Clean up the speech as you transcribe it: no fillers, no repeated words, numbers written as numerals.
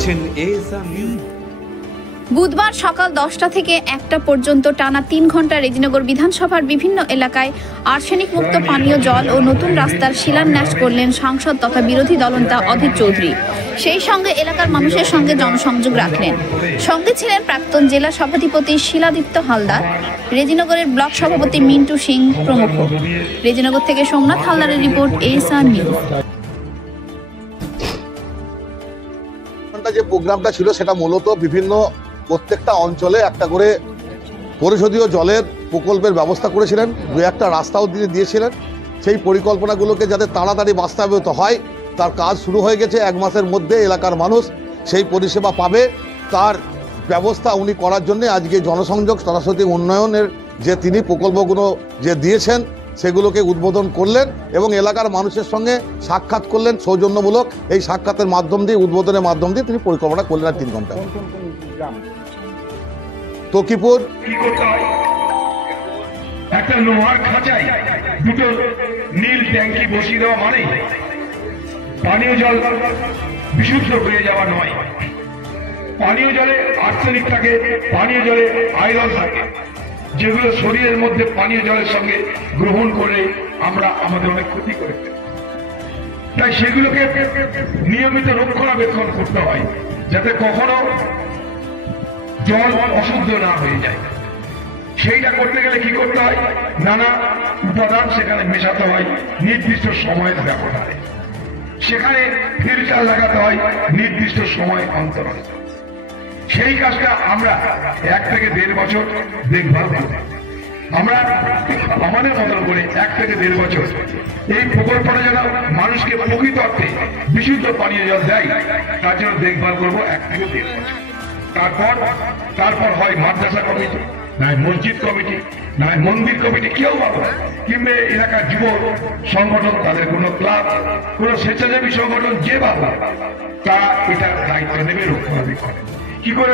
দেখছেন ASR news. বুধবার সকাল 10টা থেকে 1টা পর্যন্ত টানা 3 ঘন্টা রেজিনগর বিধানসভার বিভিন্ন এলাকায় আর্সেনিক মুক্ত পানীয় জল ও নতুন রাস্তার শিলান্যাস করলেন সাংসদ তথা বিরোধী দলনেতা অধীর চৌধুরী। সেই সঙ্গে এলাকার মানুষের সঙ্গে জনসংযোগ রাখলেন। সঙ্গে ছিলেন প্রাক্তন জেলা সভাধিপতি শিলাদীপ্ত হালদার, রেজিনগরের ব্লক সভাপতি মিন্টু সিং প্রমুখ। রেজিনগর থেকে সোমনাথ হালদারের রিপোর্ট, এএসআর নিউজ। যে প্রোগ্রামটা ছিল সেটা মূলত বিভিন্ন প্রত্যেকটা অঞ্চলে একটা করে পরিশোধীয় জলের প্রকল্পের ব্যবস্থা করেছিলেন, দু একটা রাস্তাও দিয়েছিলেন। সেই পরিকল্পনাগুলোকে যাতে তাড়াতাড়ি বাস্তবায়িত হয় তার কাজ শুরু হয়ে গেছে। 1 মাসের মধ্যে এলাকার মানুষ সেই পরিষেবা পাবে, তার ব্যবস্থা উনি করার জন্য আজকে জনসংযোগ সরস্বতী উন্নয়নের যে তিনি প্রকল্পগুলো যে দিয়েছেন সেগুলোকে উদ্বোধন করলেন এবং এলাকার মানুষের সঙ্গে সাক্ষাৎ করলেন সৌজন্যমূলক। এই সাক্ষাতের মাধ্যম দিয়ে, উদ্বোধনের মাধ্যম দিয়ে তিনি পরিকল্পনা করলেন 3 ঘন্টা। তকিপুর, একটা লোহার খাঁচায় দুটো নীল ট্যাঙ্কি বসিয়ে দেওয়া মানে পানীয় জল বিশুদ্ধ হয়ে যাওয়া নয়। পানীয় জলে আর্সেনিক থাকে, পানীয় জলে আয়রন থাকে, যেগুলো শরীরের মধ্যে পানীয় জলের সঙ্গে গ্রহণ করে আমরা আমাদের অনেক ক্ষতি করে ফেলি। তাই সেগুলোকে নিয়মিত রক্ষণাবেক্ষণ করতে হয় যাতে কখনো জল অশুদ্ধ না হয়ে যায়। সেইটা করতে গেলে কি করতে হয়, নানা উপাদান সেখানে মেশাতে হয় নির্দিষ্ট সময়ের ব্যবধানে, সেখানে ফিল্টার লাগাতে হয় নির্দিষ্ট সময় অন্তর। সেই কাজটা আমরা 1 থেকে 1.5 বছর দেখভাল করি। আমরা আমাদের মতন করে 1 থেকে 1.5 বছর এই প্রকল্পটা যেন মানুষকে প্রকৃত অর্থে বিশুদ্ধ পানীয় জল দেয় তার জন্য দেখভাল করবো 1 থেকে 1.5 বছর। তারপর হয় মাদ্রাসা কমিটি, নয় মসজিদ কমিটি, নয় মন্দির কমিটি, কেউ ভালো কিংবা এলাকার যুব সংগঠন, তাদের কোনো ক্লাব, কোনো স্বেচ্ছাসেবী সংগঠন, যে ভালো তারা এটা দায়িত্ব নেবে রক্ষণাবেক্ষণ। কি করে